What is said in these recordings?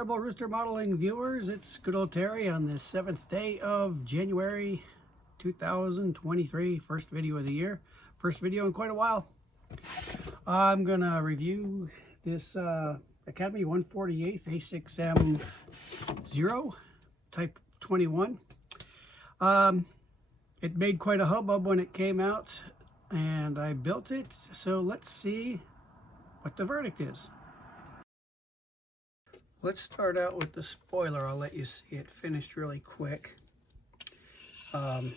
RebelRooster modeling viewers. It's good old Terry on this 7th day of January 2023. First video of the year. First video in quite a while. I'm going to review this Academy 148th A6M2 Type 21. It made quite a hubbub when it came out, and I built it. So let's see what the verdict is. Let's start out with the spoiler. I'll let you see it finished really quick from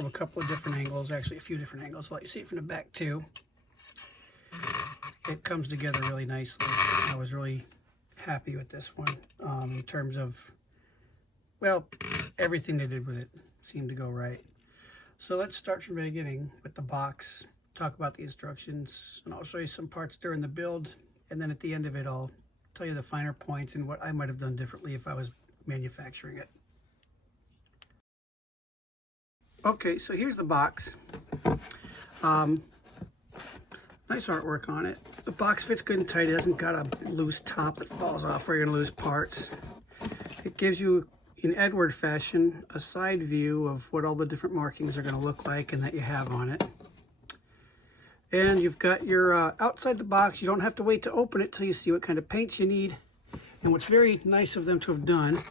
a couple of different angles, actually a few different angles. I'll let you see it from the back too. It comes together really nicely. I was really happy with this one in terms of, well, everything they did with it seemed to go right. So let's start from the beginning with the box, talk about the instructions, and I'll show you some parts during the build, and then at the end of it I'll tell you the finer points and what I might have done differently if I was manufacturing it. Okay, so here's the box. Nice artwork on it. The box fits good and tight. It hasn't got a loose top that falls off where you're going to lose parts. It gives you, in Eduard fashion, a side view of what all the different markings are going to look like and that you have on it. And you've got your outside the box. You don't have to wait to open it till you see what kind of paints you need. And what's very nice of them to have done,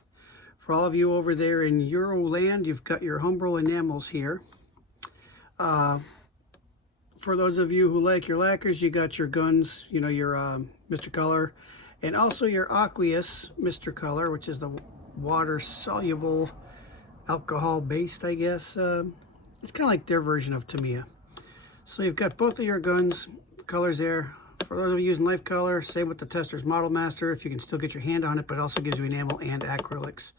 for all of you over there in Euroland, you've got your Humbrol enamels here. For those of you who like your lacquers, you got your guns, you know, your Mr. Color, and also your Aqueous Mr. Color, which is the water-soluble, alcohol-based, I guess. It's kind of like their version of Tamiya. So you've got both of your guns colors there. For those of you using Life Color, same with the Tester's Model Master, if you can still get your hand on it, but it also gives you enamel and acrylics.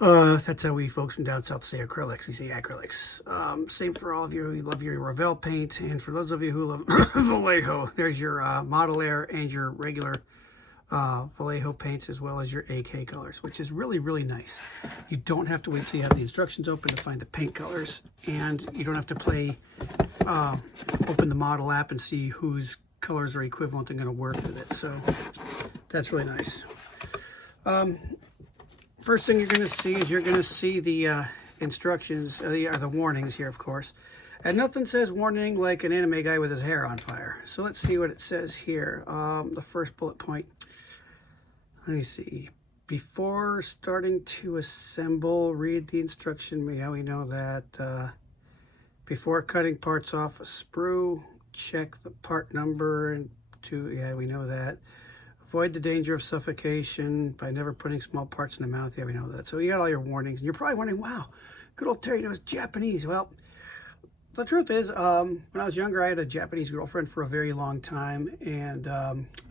That's how we folks from down south say acrylics. We say acrylics. Same for all of you who love your Revell paint, and for those of you who love Vallejo, there's your Model Air and your regular Vallejo paints, as well as your AK colors, which is really, really nice. You don't have to wait till you have the instructions open to find the paint colors, and you don't have to play open the model app and see whose colors are equivalent and going to work with it. So that's really nice. First thing you're going to see is you're going to see the instructions, the warnings here, of course. And nothing says warning like an anime guy with his hair on fire. So let's see what it says here. The first bullet point. Let me see. Before starting to assemble, read the instruction. Yeah, we know that. Before cutting parts off a sprue, check the part number. And yeah, we know that. Avoid the danger of suffocation by never putting small parts in the mouth. Yeah, we know that. So you got all your warnings. And you're probably wondering, wow, good old Terry knows Japanese. Well, the truth is, when I was younger, I had a Japanese girlfriend for a very long time, and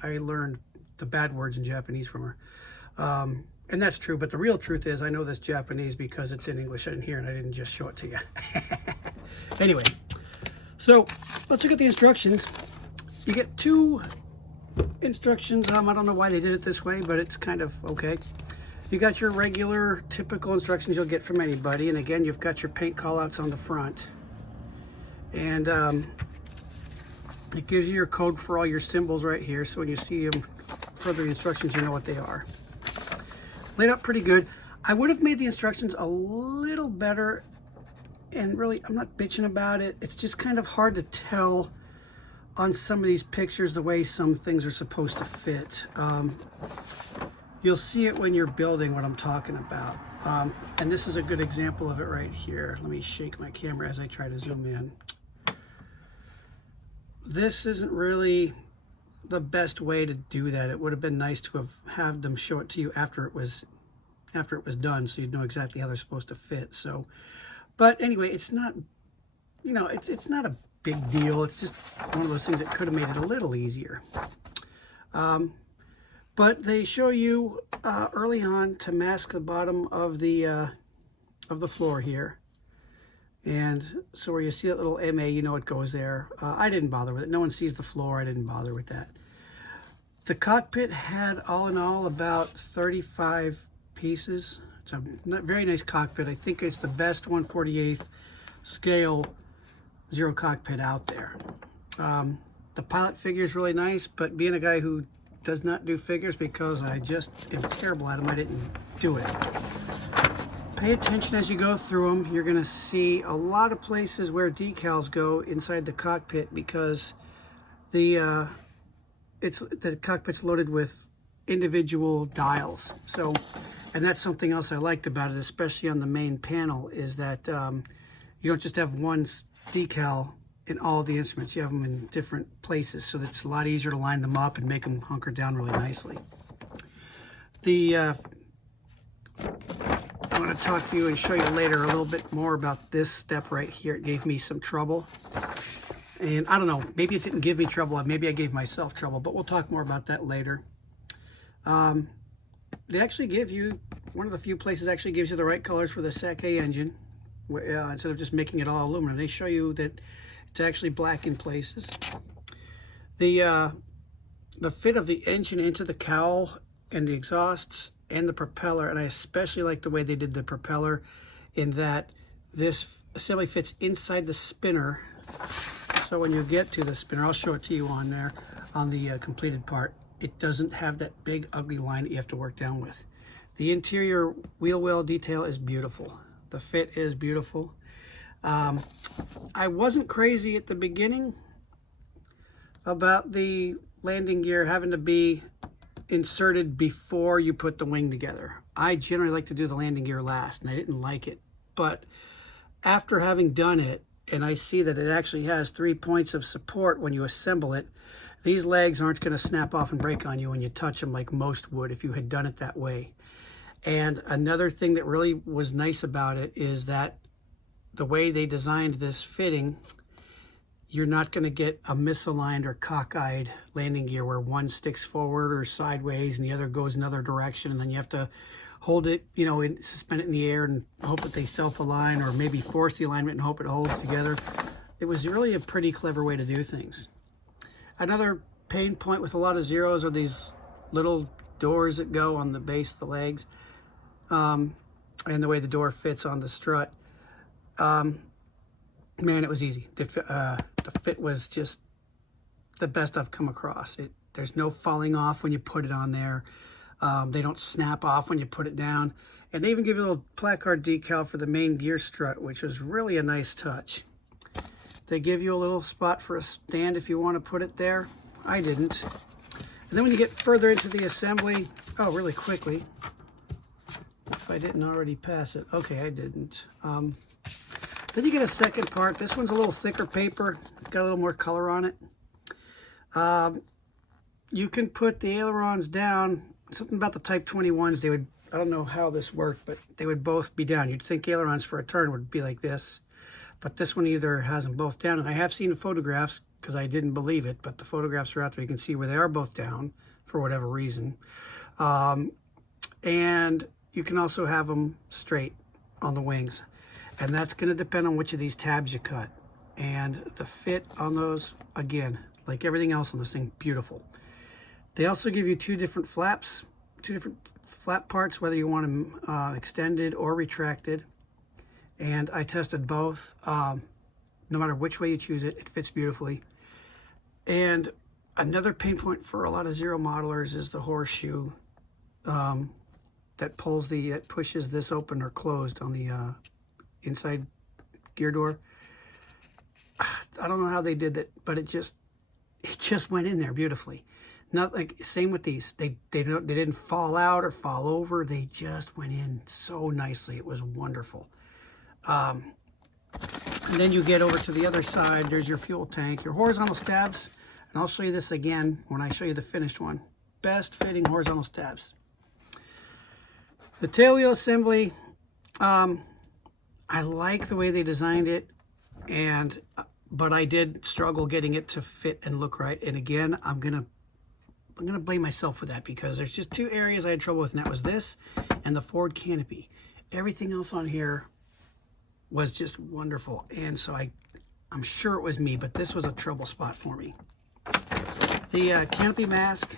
I learned the bad words in Japanese from her. And that's true, but the real truth is I know this Japanese because it's in English in here, and I didn't just show it to you. Anyway, so let's look at the instructions. You get two instructions. I don't know why they did it this way, but it's kind of okay. You got your regular, typical instructions you'll get from anybody, and again, you've got your paint callouts on the front. And it gives you your code for all your symbols right here, so when you see them, further instructions, you know what they are. Laid out pretty good. I would have made the instructions a little better, and really, I'm not bitching about it. It's just kind of hard to tell on some of these pictures the way some things are supposed to fit. You'll see it when you're building what I'm talking about. And this is a good example of it right here. Let me shake my camera as I try to zoom in. This isn't really the best way to do that. It would have been nice to have had them show it to you after it was done, so you'd know exactly how they're supposed to fit. So, but anyway, it's not, you know, it's not a big deal. It's just one of those things that could have made it a little easier. But they show you early on to mask the bottom of the floor here. And so where you see that little MA, you know it goes there. I didn't bother with it. No one sees the floor. I didn't bother with that. The cockpit had, all in all, about 35 pieces. It's a very nice cockpit. I think it's the best 1/48th scale zero cockpit out there. The pilot figure is really nice, but being a guy who does not do figures because I just am terrible at them. I didn't do it. Pay attention as you go through them. You're going to see a lot of places where decals go inside the cockpit because the cockpit's loaded with individual dials. So, and that's something else I liked about it, especially on the main panel, is that you don't just have one decal in all the instruments. You have them in different places, so that it's a lot easier to line them up and make them hunker down really nicely. I want to talk to you and show you later a little bit more about this step right here. It gave me some trouble. And I don't know, maybe it didn't give me trouble. Maybe I gave myself trouble, but we'll talk more about that later. They actually give you, one of the few places actually gives you the right colors for the Sake engine. Instead of just making it all aluminum, they show you that it's actually black in places. The fit of the engine into the cowl and the exhausts and the propeller, and I especially like the way they did the propeller in that this assembly fits inside the spinner. So when you get to the spinner, I'll show it to you on there, on the completed part. It doesn't have that big ugly line that you have to work down with. The interior wheel well detail is beautiful. The fit is beautiful. I wasn't crazy at the beginning about the landing gear having to be inserted before you put the wing together. I generally like to do the landing gear last, and I didn't like it. But after having done it, and I see that it actually has 3 points of support when you assemble it, these legs aren't going to snap off and break on you when you touch them like most would if you had done it that way. And another thing that really was nice about it is that the way they designed this fitting, you're not going to get a misaligned or cockeyed landing gear where one sticks forward or sideways and the other goes another direction, and then you have to hold it, you know, suspend it in the air and hope that they self-align, or maybe force the alignment and hope it holds together. It was really a pretty clever way to do things. Another pain point with a lot of Zeros are these little doors that go on the base of the legs, and the way the door fits on the strut. Man, it was easy. The fit was just the best I've come across. There's no falling off when you put it on there. They don't snap off when you put it down. And they even give you a little placard decal for the main gear strut, which was really a nice touch. They give you a little spot for a stand if you want to put it there. I didn't. And then when you get further into the assembly, oh, really quickly, if I didn't already pass it. Okay, I didn't. Then you get a second part. This one's a little thicker paper. It's got a little more color on it. You can put the ailerons down. Something about the Type 21s, they would, I don't know how this worked, but they would both be down. You'd think ailerons for a turn would be like this, but this one either has them both down. And I have seen the photographs because I didn't believe it, but the photographs are out there. You can see where they are both down for whatever reason. And you can also have them straight on the wings. And that's going to depend on which of these tabs you cut. And the fit on those, again, like everything else on this thing, beautiful. They also give you two different flaps, two different flap parts, whether you want them extended or retracted. And I tested both. No matter which way you choose it, it fits beautifully. And another pain point for a lot of Zero modelers is the horseshoe that pushes this open or closed on the inside gear door. I don't know how they did that, but it just went in there beautifully. Not like, same with these. They didn't fall out or fall over. They just went in so nicely. It was wonderful. And then you get over to the other side. There's your fuel tank, your horizontal stabs, and I'll show you this again when I show you the finished one. Best fitting horizontal stabs. The tail wheel assembly, I like the way they designed it, but I did struggle getting it to fit and look right. And again, I'm gonna blame myself for that, because there's just two areas I had trouble with, and that was this and the forward canopy. Everything else on here was just wonderful, and so I'm sure it was me, but this was a trouble spot for me. The canopy mask,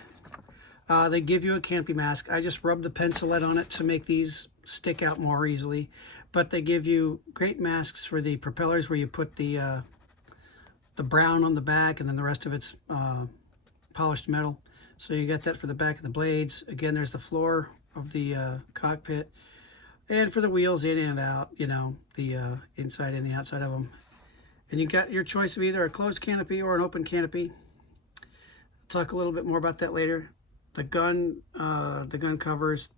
they give you a canopy mask. I just rubbed the pencilette on it to make these stick out more easily, but they give you great masks for the propellers where you put the brown on the back and then the rest of it's polished metal. So you got that for the back of the blades. Again, there's the floor of the cockpit. And for the wheels in and out, you know, the inside and the outside of them. And you got your choice of either a closed canopy or an open canopy. I'll talk a little bit more about that later. The gun covers.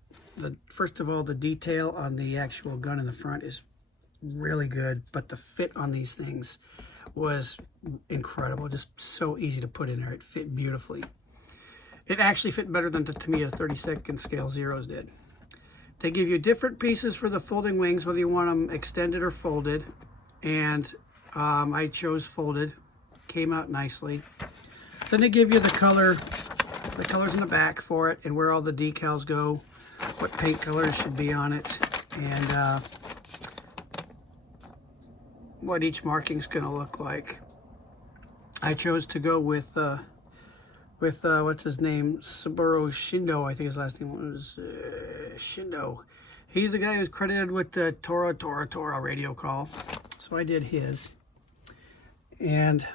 First of all, the detail on the actual gun in the front is really good, but the fit on these things was incredible. Just so easy to put in there. It fit beautifully. It actually fit better than the Tamiya 32nd scale Zeros did. They give you different pieces for the folding wings, whether you want them extended or folded. And I chose folded. Came out nicely. Then they give you the colors in the back for it and where all the decals go, what paint colors should be on it, and what each marking is going to look like. I chose to go with what's his name, Saburo Shindo, I think his last name was Shindo. He's the guy who's credited with the Tora radio call. So I did his. And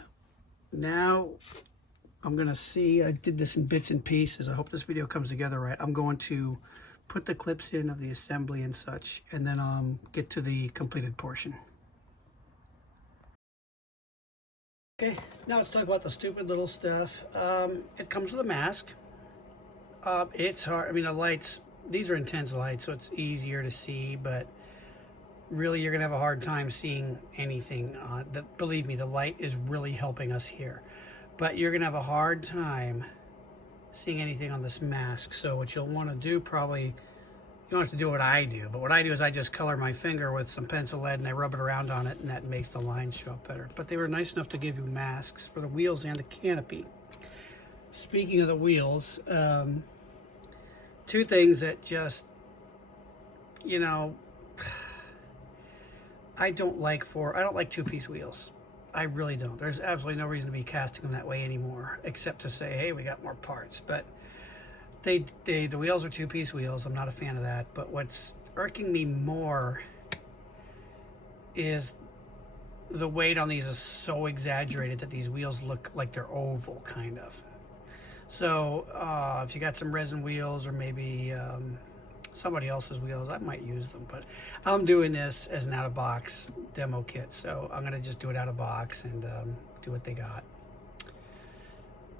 now I'm going to see, I did this in bits and pieces. I hope this video comes together right. I'm going to put the clips in of the assembly and such, and then get to the completed portion. Okay, now let's talk about the stupid little stuff. It comes with a mask. It's hard. I mean, the lights, these are intense lights, so it's easier to see, but really you're going to have a hard time seeing anything. Believe me, the light is really helping us here. But you're going to have a hard time seeing anything on this mask. So what you'll want to do probably, you don't have to do what I do, but what I do is I just color my finger with some pencil lead and I rub it around on it, and that makes the lines show up better. But they were nice enough to give you masks for the wheels and the canopy. Speaking of the wheels, two things that just, you know, I don't like two-piece wheels. I really don't. There's absolutely no reason to be casting them that way anymore, except to say, hey, we got more parts. But the wheels are two-piece wheels. I'm not a fan of that. But what's irking me more is the weight on these is so exaggerated that these wheels look like they're oval, kind of. So if you got some resin wheels or maybe somebody else's wheels, I might use them, but I'm doing this as an out-of-box demo kit, so I'm gonna just do it out of box and do what they got.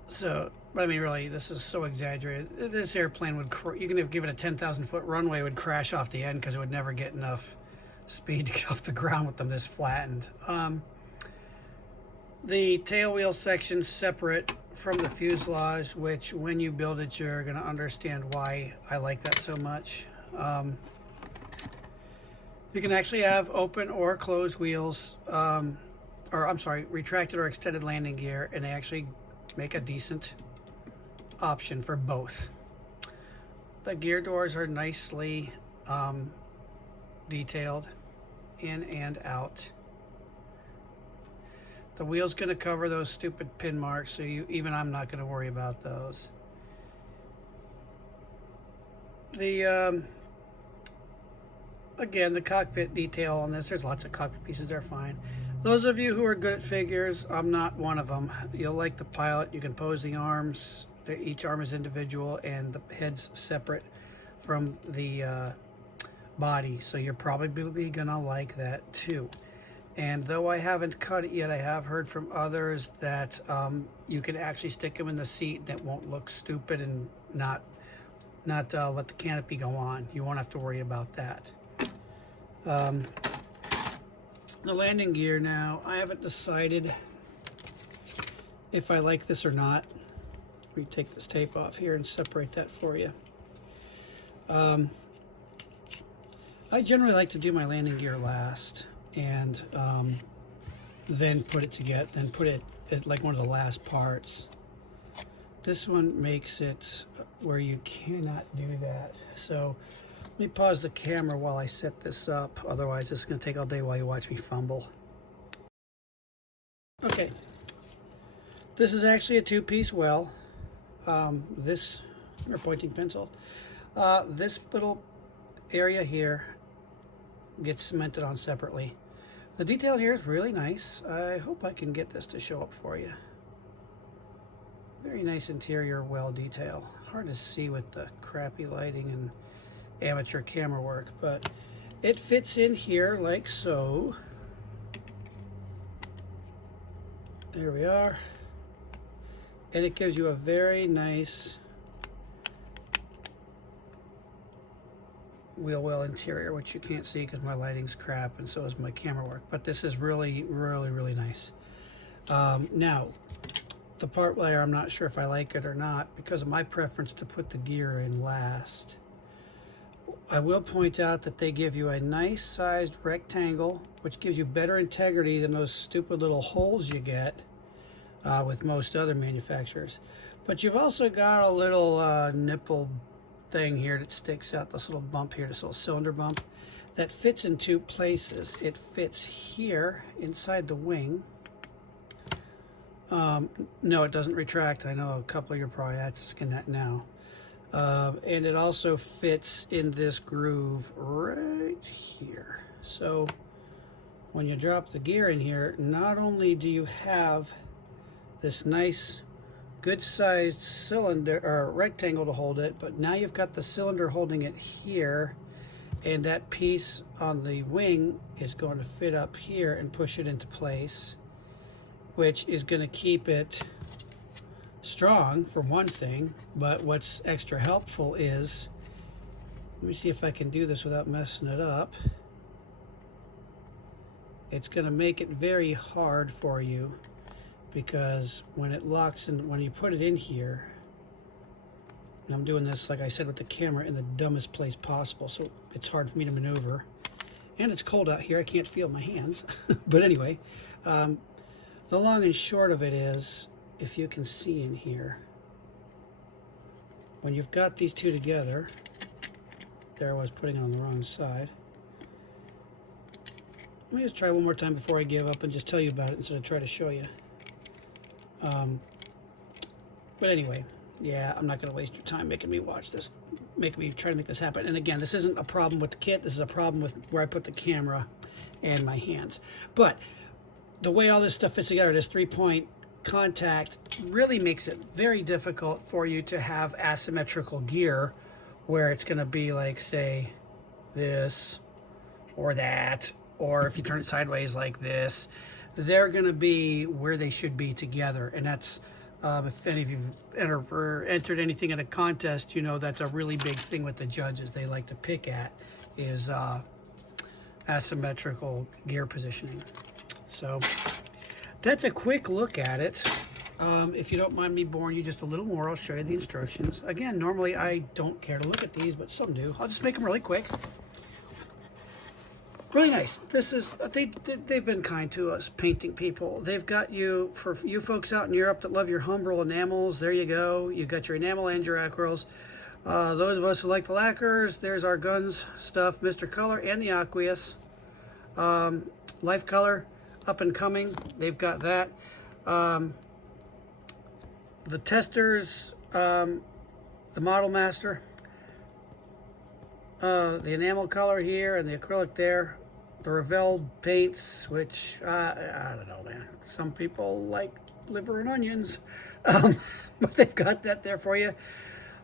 So, but I mean, really, this is so exaggerated. This airplane would, you can give it a 10,000-foot runway, would crash off the end because it would never get enough speed to get off the ground with them this flattened. The tail wheel section's separate from the fuselage, which when you build it, you're going to understand why I like that so much. You can actually have open or closed wheels, retracted or extended landing gear, and they actually make a decent option for both. The gear doors are nicely detailed in and out. The wheel's going to cover those stupid pin marks, so even I'm not going to worry about those. Again, the cockpit detail on this, there's lots of cockpit pieces, they're fine. Those of you who are good at figures, I'm not one of them. You'll like the pilot, you can pose the arms. Each arm is individual and the head's separate from the body, so you're probably going to like that too. And though I haven't cut it yet, I have heard from others that you can actually stick them in the seat and it won't look stupid and not let the canopy go on. You won't have to worry about that. The landing gear now, I haven't decided if I like this or not. Let me take this tape off here and separate that for you. I generally like to do my landing gear last, and then put it together, then put it at like one of the last parts. This one makes it where you cannot do that. So let me pause the camera while I set this up. Otherwise, it's going to take all day while you watch me fumble. Okay. This is actually a two-piece well. This, your pointing pencil. This little area here gets cemented on separately. The detail here is really nice. I hope I can get this to show up for you. Very nice interior, well detail. Hard to see with the crappy lighting and amateur camera work, but it fits in here like so. There we are. And it gives you a very nice wheel well interior, which you can't see because my lighting's crap and so is my camera work. But this is really, really, really nice. Now, the part where I'm not sure if I like it or not because of my preference to put the gear in last. I will point out that they give you a nice sized rectangle, which gives you better integrity than those stupid little holes you get with most other manufacturers. But you've also got a little nipple thing here that sticks out, this little bump here, this little cylinder bump, that fits in two places. It fits here inside the wing. No, it doesn't retract. I know a couple of you are probably asking that now. And it also fits in this groove right here. So when you drop the gear in here, not only do you have this nice good sized cylinder or rectangle to hold it, but now you've got the cylinder holding it here, and that piece on the wing is going to fit up here and push it into place, which is going to keep it strong for one thing. But what's extra helpful is, let me see if I can do this without messing it up. It's going to make it very hard for you, because when it locks in, when you put it in here, and I'm doing this, like I said, with the camera in the dumbest place possible, so it's hard for me to maneuver. And it's cold out here, I can't feel my hands. But anyway, the long and short of it is, if you can see in here, when you've got these two together, there I was putting it on the wrong side. Let me just try one more time before I give up and just tell you about it instead of try to show you. But anyway, yeah, I'm not going to waste your time making me watch this, making me try to make this happen. And again, this isn't a problem with the kit. This is a problem with where I put the camera and my hands. But the way all this stuff fits together, this 3-point contact, really makes it very difficult for you to have asymmetrical gear where it's going to be like, say, this or that, or if you turn it sideways like this. They're going to be where they should be together. And that's, if any of you entered anything in a contest, you know that's a really big thing with the judges. They like to pick at is asymmetrical gear positioning. So that's a quick look at it. If you don't mind me boring you just a little more, I'll show you the instructions. Again, normally I don't care to look at these, but some do. I'll just make them really quick. Really nice. This is, they've been kind to us, painting people. They've got you, for you folks out in Europe that love your Humbrol enamels, there you go. You've got your enamel and your acryls. Those of us who like the lacquers, there's our guns stuff, Mr. Color and the aqueous. Life Color, up and coming, they've got that. The testers, the Model Master, the enamel color here and the acrylic there. The Revell paints, which, I don't know, man. Some people like liver and onions, but they've got that there for you.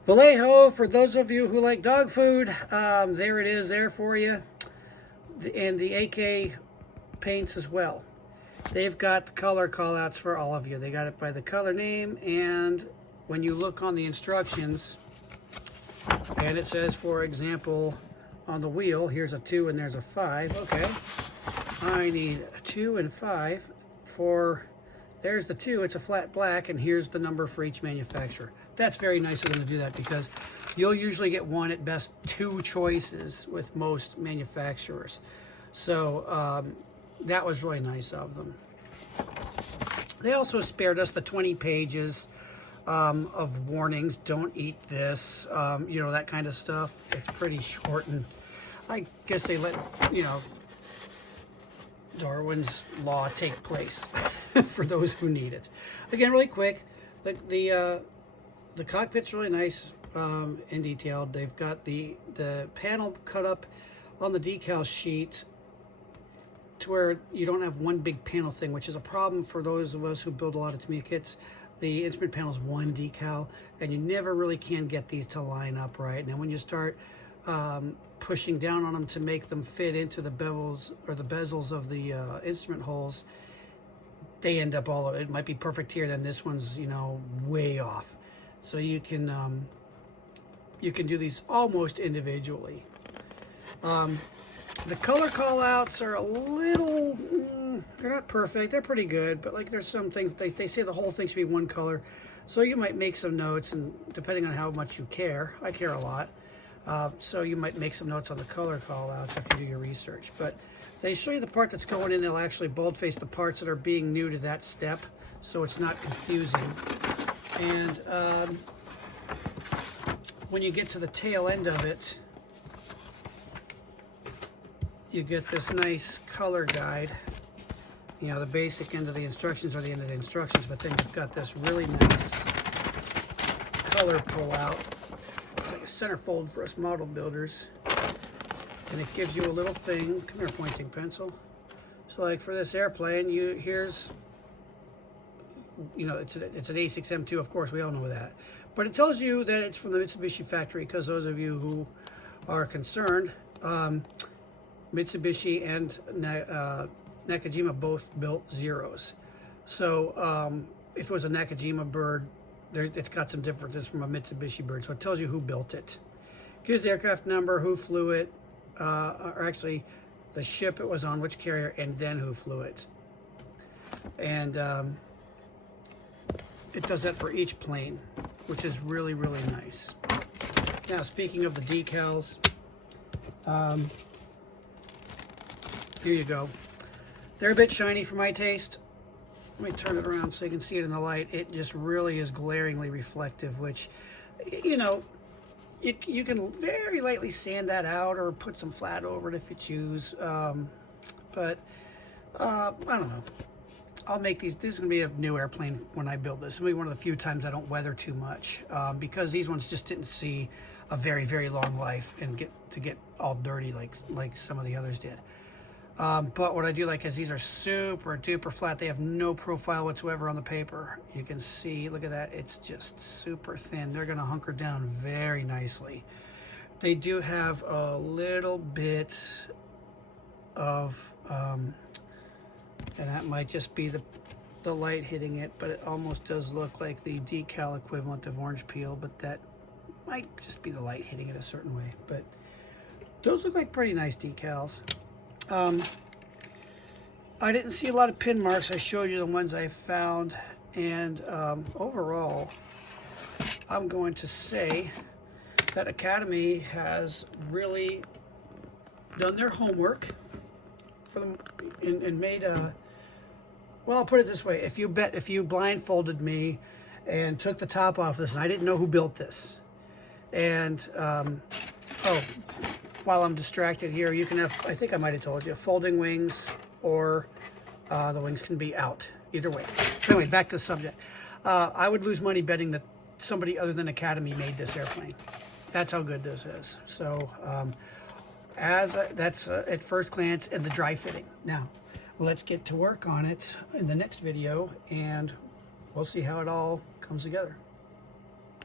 Vallejo, for those of you who like dog food, there it is there for you. And the AK paints as well. They've got the color callouts for all of you. They got it by the color name, and when you look on the instructions, and it says, for example, on the wheel, here's a 2 and there's a 5. Okay, I need a 2 and 5 for, there's the 2, it's a flat black, and here's the number for each manufacturer. That's very nice of them to do that, because you'll usually get one, at best 2 choices with most manufacturers. So that was really nice of them. They also spared us the 20 pages of warnings. Don't eat this, you know, that kind of stuff. It's pretty short, and I guess they let, you know, Darwin's law take place for those who need it. Again, really quick, the cockpit's really nice and detailed. They've got the panel cut up on the decal sheet to where you don't have one big panel thing, which is a problem for those of us who build a lot of Tamiya kits. the instrument panel is one decal, and you never really can get these to line up right. Now when you start pushing down on them to make them fit into the bevels or the bezels of the instrument holes, they end up all of it. It might be perfect here, then this one's, you know, way off. So you can do these almost individually. The color call outs are a little, they're not perfect, they're pretty good, but like there's some things, they say the whole thing should be one color. So you might make some notes, and depending on how much you care, I care a lot. So you might make some notes on the color call outs if you do your research. But they show you the part that's going in, they'll actually boldface the parts that are being new to that step, so it's not confusing. And when you get to the tail end of it, you get this nice color guide. You know, the basic end of the instructions are the end of the instructions, but then you've got this really nice color pull out. It's like a centerfold for us model builders. And it gives you a little thing. Come here, pointing pencil. So like for this airplane, here's, you know, it's an A6M2, of course, we all know that. But it tells you that it's from the Mitsubishi factory, because those of you who are concerned, Mitsubishi and Nakajima both built Zeros. So if it was a Nakajima bird, it's got some differences from a Mitsubishi bird. So it tells you who built it. Gives the aircraft number, who flew it, or actually the ship it was on, which carrier, and then who flew it. And it does that for each plane, which is really, really nice. Now, speaking of the decals, here you go. They're a bit shiny for my taste. Let me turn it around so you can see it in the light. It just really is glaringly reflective, which, you know, you can very lightly sand that out or put some flat over it if you choose. But I don't know. I'll make these. This is going to be a new airplane when I build this. It's going to be one of the few times I don't weather too much, because these ones just didn't see a very, very long life and get all dirty like some of the others did. But what I do like is these are super duper flat. They have no profile whatsoever on the paper. You can see, look at that. It's just super thin. They're going to hunker down very nicely. They do have a little bit of, and that might just be the light hitting it, but it almost does look like the decal equivalent of orange peel, but that might just be the light hitting it a certain way. But those look like pretty nice decals. I didn't see a lot of pin marks. I showed you the ones I found, and overall, I'm going to say that Academy has really done their homework for them and made a, well, I'll put it this way. If you blindfolded me and took the top off this, and I didn't know who built this, and oh, while I'm distracted here, you can have, I think I might have told you, folding wings, or the wings can be out. Either way. Anyway, back to the subject. I would lose money betting that somebody other than Academy made this airplane. That's how good this is. So that's at first glance, and the dry fitting. Now, let's get to work on it in the next video, and we'll see how it all comes together.